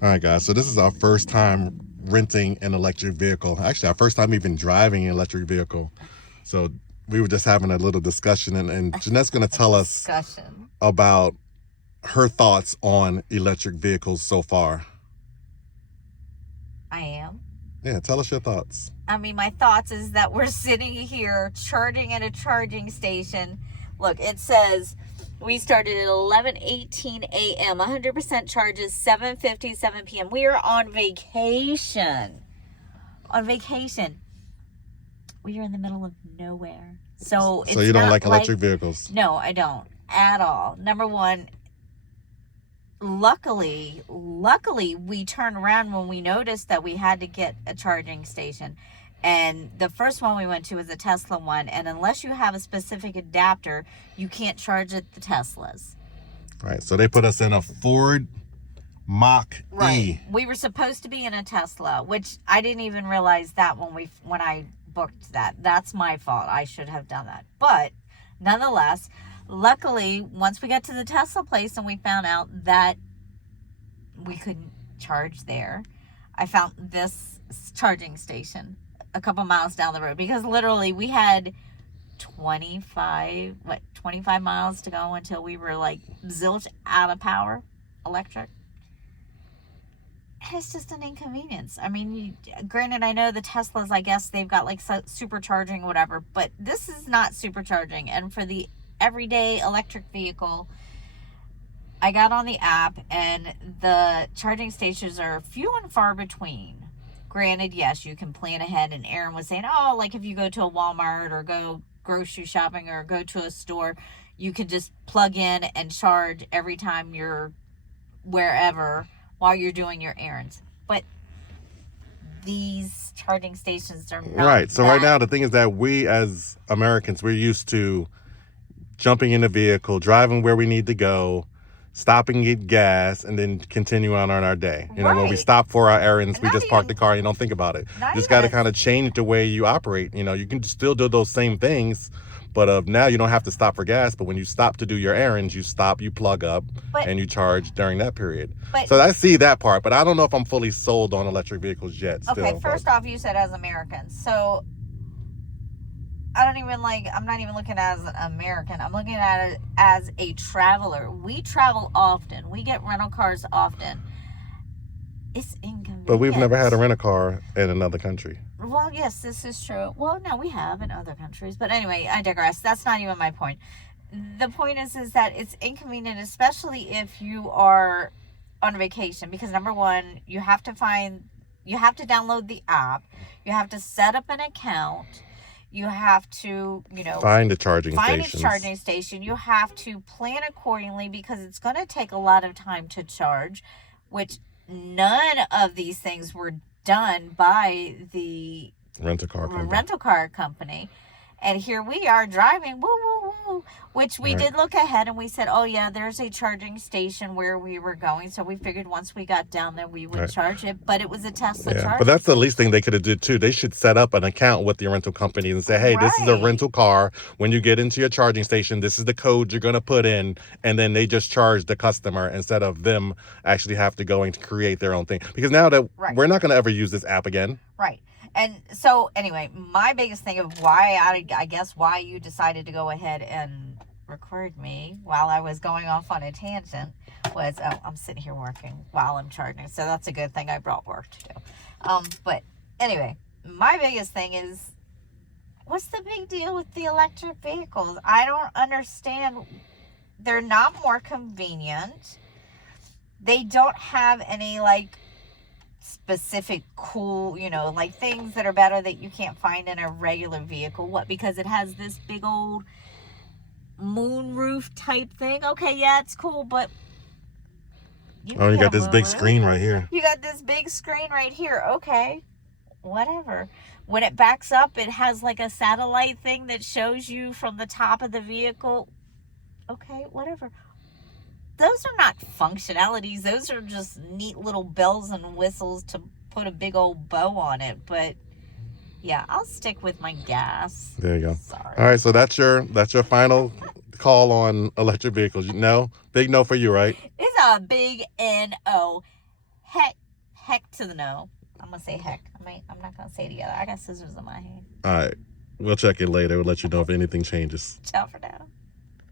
All right, guys. So this is our first time renting an electric vehicle. Actually, our first time even driving an electric vehicle. So we were just having a little discussion, and Jeanette's going to tell us Discussion. about her thoughts on electric vehicles so far. I am. Yeah, tell us your thoughts. I mean, my thoughts is that we're sitting here charging at a charging station. Look, it says we started at 11:18 a.m. 100% charges 7:57 p.m. We are on vacation. On vacation. We are in the middle of nowhere. So it's you don't not like electric vehicles? No, I don't at all. Number one, luckily we turned around when we noticed that we had to get a charging station, and the first one we went to was a Tesla one, and unless you have a specific adapter you can't charge at the Teslas. Right. So they put us in a Ford Mach E. We were supposed to be in a Tesla, which I didn't even realize that when I booked that. That's my fault. I should have done that. But nonetheless, luckily, once we got to the Tesla place and we found out that we couldn't charge there, I found this charging station a couple miles down the road, because literally we had 25 miles to go until we were like zilch out of power, electric. It's just an inconvenience. I mean, granted, I know the Teslas, I guess they've got like supercharging, whatever, but this is not supercharging. And for the everyday electric vehicle, I got on the app, and the charging stations are few and far between. Granted, yes, you can plan ahead, and Aaron was saying, oh, like if you go to a Walmart or go grocery shopping or go to a store, you can just plug in and charge every time you're wherever while you're doing your errands. But these charging stations are not right. So right now the thing is that we as Americans, we're used to jumping in a vehicle, driving where we need to go, stopping, get gas, and then continue on our day. You know, when we stop for our errands, we just park the car and you don't think about it. You just got to kind of change the way you operate. You know, you can still do those same things, but now you don't have to stop for gas. But when you stop to do your errands, you stop, you plug up, and you charge during that period. So I see that part, but I don't know if I'm fully sold on electric vehicles yet. Okay, first off, you said as Americans. So I'm not even looking at it as an American. I'm looking at it as a traveler. We travel often. We get rental cars often. It's inconvenient. But we've never had a rental car in another country. Well, yes, this is true. Well, no, we have in other countries. But anyway, I digress. That's not even my point. The point is that it's inconvenient, especially if you are on vacation. Because number one, you have to download the app. You have to set up an account. You have to, find a charging station. You have to plan accordingly, because it's going to take a lot of time to charge, which none of these things were done by the rental car company. And here we are driving, woo, woo, woo, which we did look ahead and we said, oh yeah, there's a charging station where we were going. So we figured once we got down there, we would charge it. But it was a Tesla charger. But that's the least thing they could have did too. They should set up an account with the rental company and say, hey, this is a rental car. When you get into your charging station, this is the code you're going to put in. And then they just charge the customer instead of them actually have to go and create their own thing. Because now that we're not going to ever use this app again. Right. And so, anyway, my biggest thing of why you decided to go ahead and record me while I was going off on a tangent was, I'm sitting here working while I'm charging. So that's a good thing I brought work to do. But anyway, my biggest thing is, what's the big deal with the electric vehicles? I don't understand. They're not more convenient. They don't have any, specific cool, things that are better that you can't find in a regular vehicle. What? Because it has this big old moonroof type thing. Okay, yeah, it's cool, but you got this big screen right here. You got this big screen right here. Okay, whatever. When it backs up, it has like a satellite thing that shows you from the top of the vehicle. Okay, whatever. Those are not functionalities. Those are just neat little bells and whistles to put a big old bow on it. But yeah, I'll stick with my gas. There you go. Sorry. All right, so that's your final call on electric vehicles. No? Big no for you, right? It's a big N-O. heck to the no. I'm gonna say heck. I'm not gonna say it together. I got scissors in my hand. All right. We'll check it later. We'll let you know if anything changes. Ciao for now.